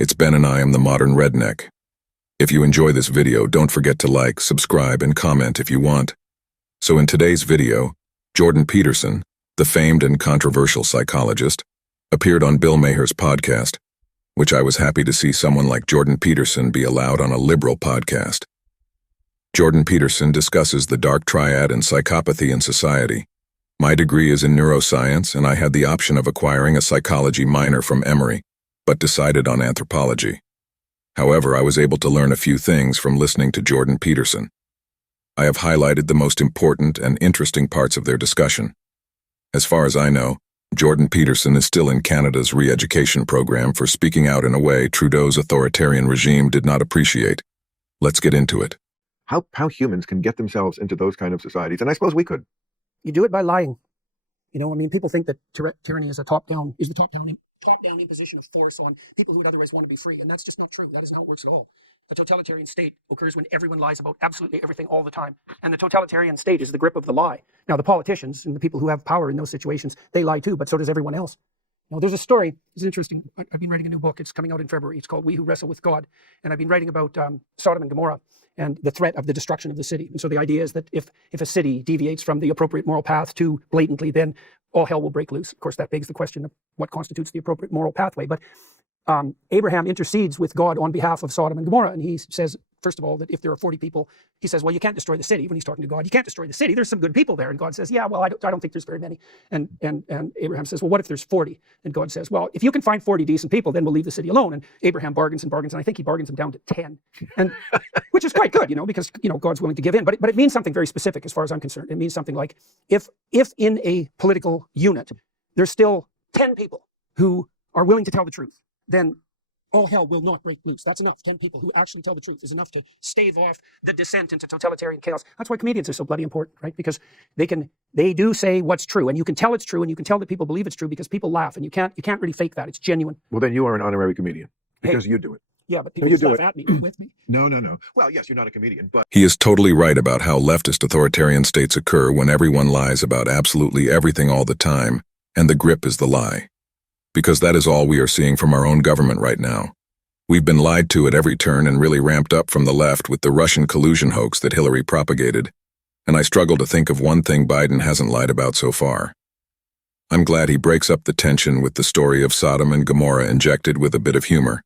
It's Ben and I am the modern redneck. If you enjoy this video, don't forget to like, subscribe, and comment if you want. So in today's video, Jordan Peterson, the famed and controversial psychologist, appeared on Bill Maher's podcast, which I was happy to see someone like Jordan Peterson be allowed on a liberal podcast. Jordan Peterson discusses the Dark Triad and psychopathy in society. My degree is in neuroscience, and I had the option of acquiring a psychology minor from Emory, but decided on anthropology. However, I was able to learn a few things from listening to Jordan Peterson. I have highlighted the most important and interesting parts of their discussion. As far as I know, Jordan Peterson is still in Canada's re-education program for speaking out in a way Trudeau's authoritarian regime did not appreciate. Let's get into it. How humans can get themselves into those kind of societies, and I suppose we could. You do it by lying. People think that tyranny is the top-down imposition of force on people who would otherwise want to be free, and that's just not true. That is not how it works at all. The totalitarian state occurs when everyone lies about absolutely everything all the time, and the totalitarian state is the grip of the lie. Now, the politicians and the people who have power in those situations, they lie too, but so does everyone else. Now, there's a story. It's interesting. I've been writing a new book. It's coming out in February. It's called We Who Wrestle with God, and I've been writing about Sodom and Gomorrah and the threat of the destruction of the city. And so the idea is that if a city deviates from the appropriate moral path too blatantly, then all hell will break loose. Of course, that begs the question of what constitutes the appropriate moral pathway. But Abraham intercedes with God on behalf of Sodom and Gomorrah, and he says, first of all, that if there are 40 people, he says, well, you can't destroy the city. When he's talking to God, you can't destroy the city. There's some good people there. And God says, yeah, well, I don't think there's very many. And Abraham says, well, what if there's 40? And God says, well, if you can find 40 decent people, then we'll leave the city alone. And Abraham bargains, and I think he bargains them down to 10, and which is quite good, because God's willing to give in. But it means something very specific as far as I'm concerned. It means something like if in a political unit there's still 10 people who are willing to tell the truth, then all hell will not break loose. That's enough. 10 people who actually tell the truth is enough to stave off the descent into totalitarian chaos. That's why comedians are so bloody important, right? Because they do say what's true, and you can tell it's true, and you can tell that people believe it's true because people laugh, and you can't really fake that. It's genuine. Well, then you are an honorary comedian because you do it. Yeah, but people laugh at me, with me. No. Well, yes, you're not a comedian, but... He is totally right about how leftist authoritarian states occur when everyone lies about absolutely everything all the time, and the grip is the lie. Because that is all we are seeing from our own government right now. We've been lied to at every turn and really ramped up from the left with the Russian collusion hoax that Hillary propagated. And I struggle to think of one thing Biden hasn't lied about so far. I'm glad he breaks up the tension with the story of Sodom and Gomorrah injected with a bit of humor.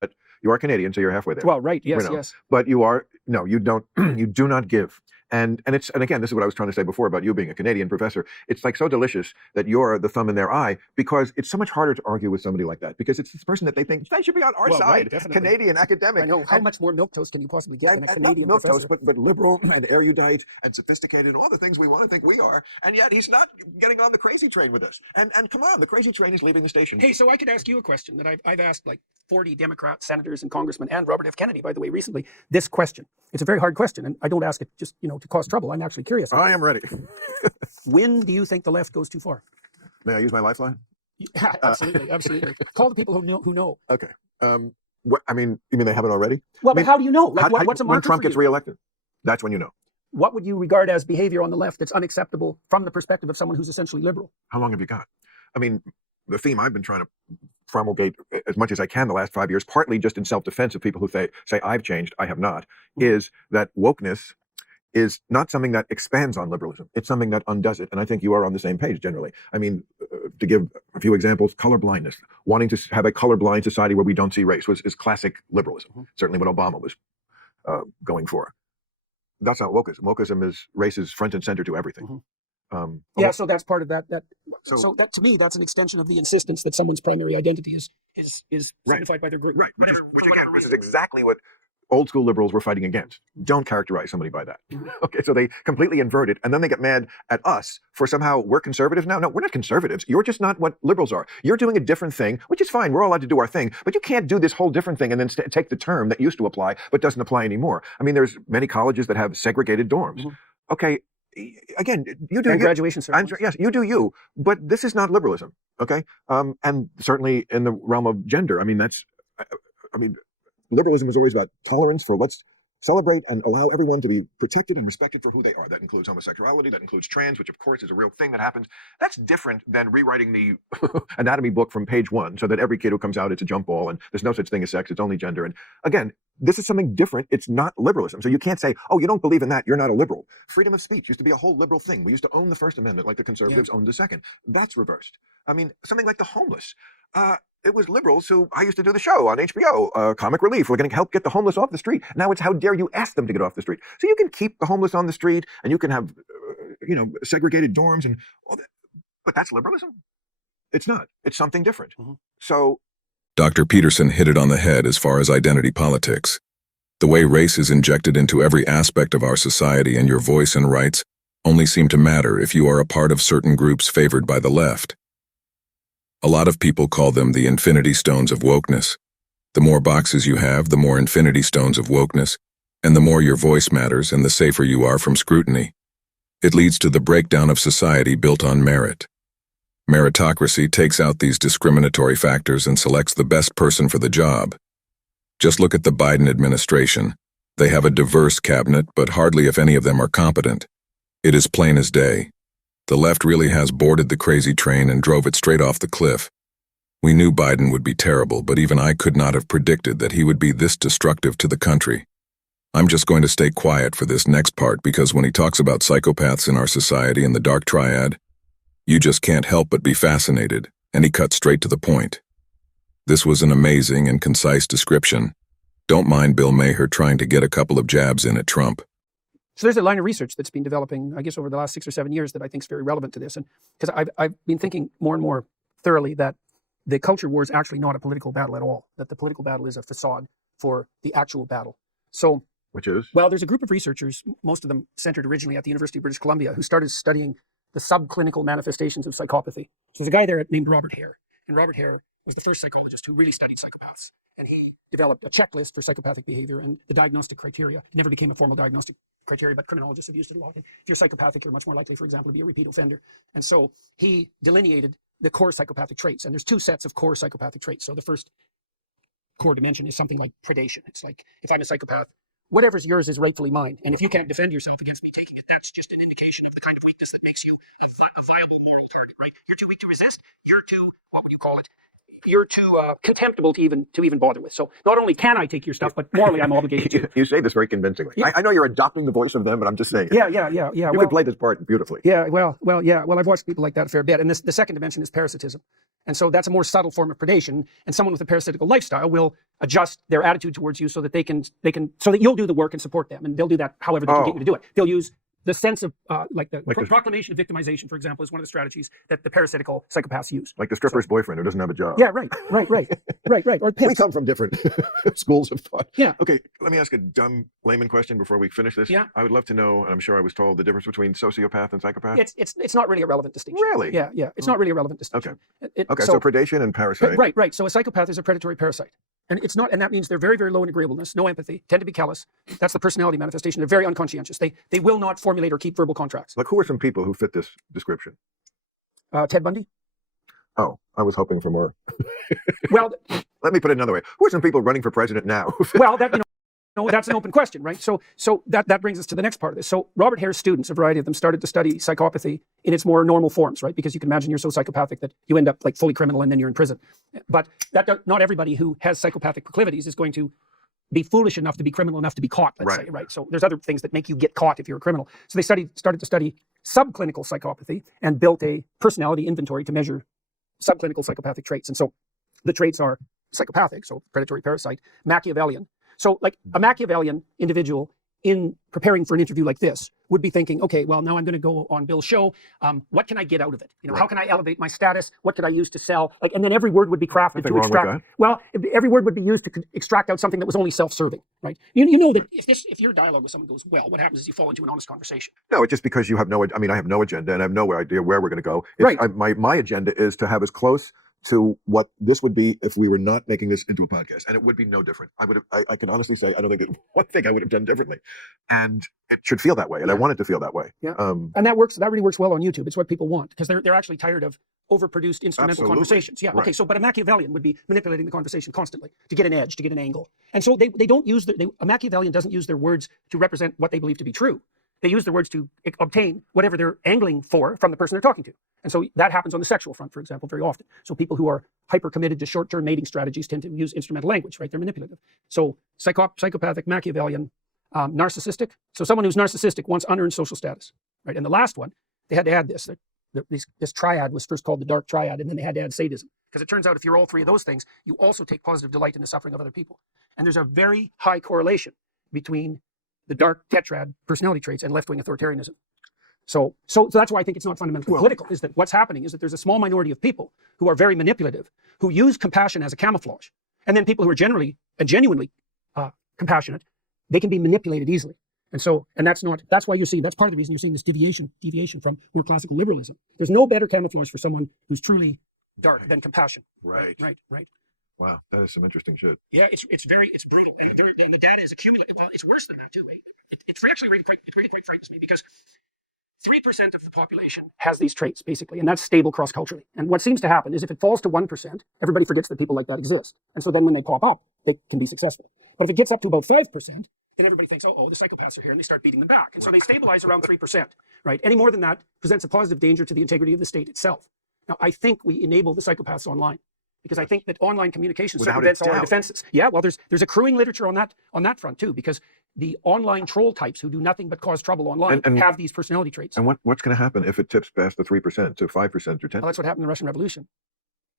But you are Canadian, so you're halfway there. Well, right, yes, yes. But you do not give. And again, this is what I was trying to say before about you being a Canadian professor. It's like so delicious that you're the thumb in their eye, because it's so much harder to argue with somebody like that, because it's this person that they think they should be on our side, right, Canadian academic. I know. How much more milquetoast can you possibly get than a Canadian not professor? Milquetoast, but liberal and erudite and sophisticated and all the things we want to think we are, and yet he's not getting on the crazy train with us. And come on, the crazy train is leaving the station. Hey, so I could ask you a question that I've asked like 40 Democrat senators and congressmen, and Robert F. Kennedy, by the way, recently. This question. It's a very hard question, and I don't ask it just to cause trouble. I'm actually curious. I am ready. When do you think the left goes too far? May I use my lifeline? Yeah, absolutely. Call the people who know. Okay. You mean they haven't already? Well, but how do you know? Like, what's a marker when Trump gets reelected? That's when you know. What would you regard as behavior on the left that's unacceptable from the perspective of someone who's essentially liberal? How long have you got? I mean, the theme I've been trying to promulgate as much as I can the last 5 years, partly just in self-defense of people who say I've changed, I have not, is that wokeness is not something that expands on liberalism. It's something that undoes it. And I think you are on the same page generally. I mean, to give a few examples, colorblindness. Wanting to have a colorblind society where we don't see race is classic liberalism. Certainly what Obama was going for. That's not wokeism. Wokeism is race is front and center to everything. So that's part of that. So that, to me, that's an extension of the insistence that someone's primary identity is signified by their group. Right. Which again, this is exactly what old school liberals were fighting against. Don't characterize somebody by that. Okay, so they completely invert it, and then they get mad at us for somehow we're conservatives now. No, we're not conservatives. You're just not what liberals are. You're doing a different thing, which is fine. We're all allowed to do our thing, but you can't do this whole different thing and then take the term that used to apply but doesn't apply anymore. I mean, there's many colleges that have segregated dorms. Okay, again, you do and graduation ceremonies. Yes, you do you, but this is not liberalism. Okay, and certainly in the realm of gender, liberalism is always about tolerance for let's celebrate and allow everyone to be protected and respected for who they are. That includes homosexuality, that includes trans, which of course is a real thing that happens. That's different than rewriting the anatomy book from page 1 so that every kid who comes out, it's a jump ball and there's no such thing as sex, it's only gender. And again, this is something different. It's not liberalism. So you can't say, oh, you don't believe in that, you're not a liberal. Freedom of speech used to be a whole liberal thing. We used to own the First Amendment like the conservatives owned the Second. That's reversed. I mean, something like the homeless. It was liberals who I used to do the show on HBO, Comic Relief. We're going to help get the homeless off the street. Now it's how dare you ask them to get off the street. So you can keep the homeless on the street and you can have, segregated dorms and all that. But that's liberalism? It's not. It's something different. So Dr. Peterson hit it on the head as far as identity politics. The way race is injected into every aspect of our society and your voice and rights only seem to matter if you are a part of certain groups favored by the left. A lot of people call them the infinity stones of wokeness. The more boxes you have, the more infinity stones of wokeness, and the more your voice matters and the safer you are from scrutiny. It leads to the breakdown of society built on merit. Meritocracy takes out these discriminatory factors and selects the best person for the job. Just look at the Biden administration. They have a diverse cabinet, but hardly if any of them are competent. It is plain as day. The left really has boarded the crazy train and drove it straight off the cliff. We knew Biden would be terrible, but even I could not have predicted that he would be this destructive to the country. I'm just going to stay quiet for this next part because when he talks about psychopaths in our society and the Dark Triad, you just can't help but be fascinated, and he cut straight to the point. This was an amazing and concise description. Don't mind Bill Maher trying to get a couple of jabs in at Trump. So there's a line of research that's been developing, I guess, over the last 6 or 7 years that I think is very relevant to this. And because I've been thinking more and more thoroughly that the culture war is actually not a political battle at all, that the political battle is a facade for the actual battle. So, which is? Well, there's a group of researchers, most of them centered originally at the University of British Columbia, who started studying the subclinical manifestations of psychopathy. So there's a guy there named Robert Hare, and Robert Hare was the first psychologist who really studied psychopaths. And he developed a checklist for psychopathic behavior and the diagnostic criteria. It never became a formal diagnostic criteria, but criminologists have used it a lot. If you're psychopathic, you're much more likely, for example, to be a repeat offender. And so he delineated the core psychopathic traits. And there's 2 sets of core psychopathic traits. So the first core dimension is something like predation. It's like, if I'm a psychopath, whatever's yours is rightfully mine. And if you can't defend yourself against me taking it, that's just an indication of the kind of weakness that makes you a viable moral target, right? You're too weak to resist. You're too, what would you call it? You're too contemptible to even bother with. So not only can I take your stuff, but morally I'm obligated to. You say this very convincingly. Yeah. I know you're adopting the voice of them, but I'm just saying. Yeah. You can play this part beautifully. Yeah, well, I've watched people like that a fair bit. And the second dimension is parasitism. And so that's a more subtle form of predation. And someone with a parasitical lifestyle will adjust their attitude towards you so that they can so that you'll do the work and support them. And they'll do that however they can get you to do it. They'll use the sense of, proclamation of victimization, for example, is one of the strategies that the parasitical psychopaths use. Like the stripper's boyfriend who doesn't have a job. Yeah, right. Or pimps. We come from different schools of thought. Yeah. Okay, let me ask a dumb layman question before we finish this. Yeah. I would love to know, and I'm sure I was told, the difference between sociopath and psychopath. It's not really a relevant distinction. Really? Yeah. It's not really a relevant distinction. Okay. So predation and parasite. Right. So a psychopath is a predatory parasite. And it's not, and that means they're very, very low in agreeableness, no empathy, tend to be callous. That's the personality manifestation. They're very unconscientious. They will not formulate or keep verbal contracts. Like, who are some people who fit this description? Ted Bundy. Oh, I was hoping for more. Well, let me put it another way. Who are some people running for president now? Well, that's an open question, right? So that brings us to the next part of this. So Robert Hare's students, a variety of them, started to study psychopathy in its more normal forms, right? Because you can imagine you're so psychopathic that you end up like fully criminal and then you're in prison. But not everybody who has psychopathic proclivities is going to be foolish enough to be criminal enough to be caught, let's say, right? So there's other things that make you get caught if you're a criminal. So they started to study subclinical psychopathy and built a personality inventory to measure subclinical psychopathic traits. And so the traits are psychopathic, so predatory parasite, Machiavellian. So like a Machiavellian individual in preparing for an interview like this would be thinking, okay, well, now I'm going to go on Bill's show. What can I get out of it? How can I elevate my status? What could I use to sell? And then every word would be crafted to extract. Well, every word would be used to extract out something that was only self-serving, right? You know that if your dialogue with someone goes well, what happens is you fall into an honest conversation. No, it's just because you have I have no agenda and I have no idea where we're going to go. My agenda is to have as close to what this would be if we were not making this into a podcast, and it would be no different. I can honestly say I don't think that one thing I would have done differently, and it should feel that way, and I want it to feel that way. Yeah, and that really works well on YouTube. It's what people want because they're actually tired of overproduced instrumental conversations. Yeah, okay. So, but a Machiavellian would be manipulating the conversation constantly to get an edge, to get an angle, And so they don't use a Machiavellian doesn't use their words to represent what they believe to be true. They use their words to obtain whatever they're angling for from the person they're talking to. And so that happens on the sexual front, for example, very often. So people who are hyper committed to short-term mating strategies tend to use instrumental language, right? They're manipulative. So psychopathic, Machiavellian, narcissistic. So someone who's narcissistic wants unearned social status, right? And the last one, they had to add this. This triad was first called the Dark Triad, and then they had to add sadism. Because it turns out if you're all three of those things, you also take positive delight in the suffering of other people. And there's a very high correlation between the dark tetrad personality traits and left-wing authoritarianism. So that's why I think it's not fundamentally political, is that what's happening is that there's a small minority of people who are very manipulative, who use compassion as a camouflage. And then people who are generally and genuinely compassionate, they can be manipulated easily. And that's why you see, that's part of the reason you're seeing this deviation from more classical liberalism. There's no better camouflage for someone who's truly dark than compassion. Right. Wow, that is some interesting shit. Yeah, it's brutal. And the data is accumulated. Well, it's worse than that too. It really quite frightens me, because 3% of the population has these traits, basically, and that's stable cross-culturally. And what seems to happen is if it falls to 1%, everybody forgets that people like that exist. And so then when they pop up, they can be successful. But if it gets up to about 5%, then everybody thinks, oh, the psychopaths are here, and they start beating them back. And so they stabilize around 3%, right? Any more than that presents a positive danger to the integrity of the state itself. Now, I think we enable the psychopaths online, because I think that online communication circumvents all our defenses. Yeah, well, there's accruing literature on that front too, because the online troll types who do nothing but cause trouble online have these personality traits. And what's going to happen if it tips past the 3% to 5% or 10%? Well, that's what happened in the Russian Revolution.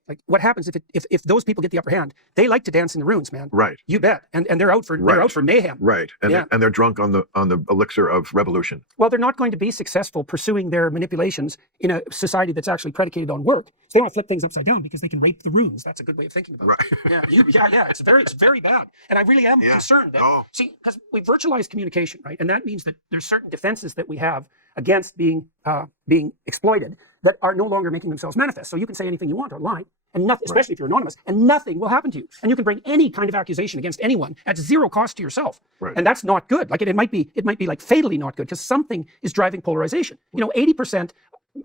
Like, what happens if those people get the upper hand? They like to dance in the ruins, man. Right. You bet. And they're out for mayhem. Right. And they're drunk on the elixir of revolution. Well, they're not going to be successful pursuing their manipulations in a society that's actually predicated on work. So they want to flip things upside down because they can rape the ruins. That's a good way of thinking about it. Right. Yeah. It's very bad. And I really am concerned that, see, because we virtualize communication, right? And that means that there's certain defenses that we have against being exploited that are no longer making themselves manifest. So you can say anything you want online, and nothing, especially if you're anonymous, and nothing will happen to you. And you can bring any kind of accusation against anyone at zero cost to yourself. Right. And that's not good. Like it might be like fatally not good, because something is driving polarization. 80%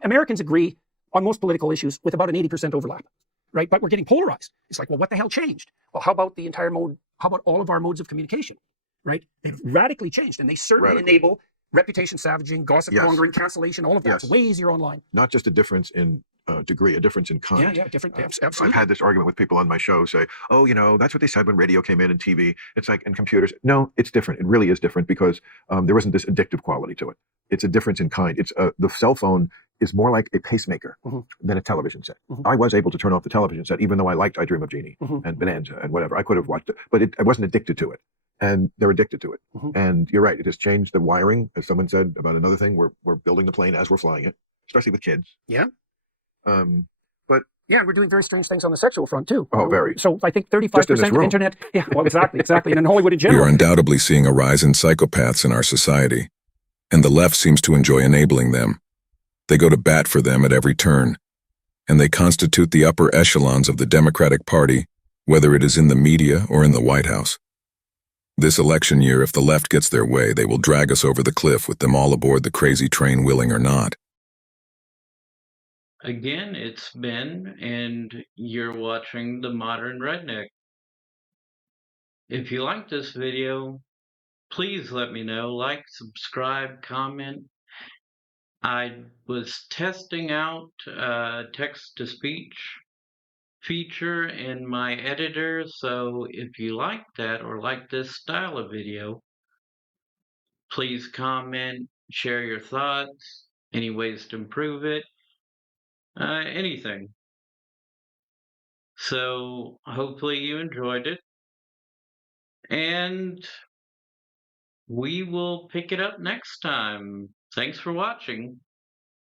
Americans agree on most political issues with about an 80% overlap, right? But we're getting polarized. It's like, well, what the hell changed? Well, how about all of our modes of communication, right? They've radically changed, and they certainly enable reputation savaging, gossip mongering, cancellation, all of that. It's way easier online. Not just a difference in degree, a difference in kind. Yeah, different. Absolutely. I've had this argument with people on my show say, oh, that's what they said when radio came in and TV. It's like, and computers. No, it's different. It really is different, because there isn't this addictive quality to it. It's a difference in kind. It's the cell phone is more like a pacemaker than a television set. I was able to turn off the television set, even though I liked I Dream of Jeannie and Bonanza and whatever. I could have watched it, but I wasn't addicted to it. And they're addicted to it. And you're right, it has changed the wiring. As someone said about another thing, we're building the plane as we're flying it, especially with kids. Yeah. But yeah, we're doing very strange things on the sexual front too. Oh, very. So I think 35% of internet. Yeah, well, exactly. And in Hollywood in general. We are undoubtedly seeing a rise in psychopaths in our society, and the left seems to enjoy enabling them. They go to bat for them at every turn, and they constitute the upper echelons of the Democratic Party, whether it is in the media or in the White House. This election year, if the left gets their way, they will drag us over the cliff with them all aboard the crazy train, willing or not. Again, it's Ben, and you're watching The Modern Redneck. If you like this video, please let me know. Like, subscribe, comment. I was testing out text-to-speech feature in my editor, so if you like that or like this style of video, please comment, share your thoughts, any ways to improve it, anything. So hopefully you enjoyed it, and we will pick it up next time. Thanks for watching.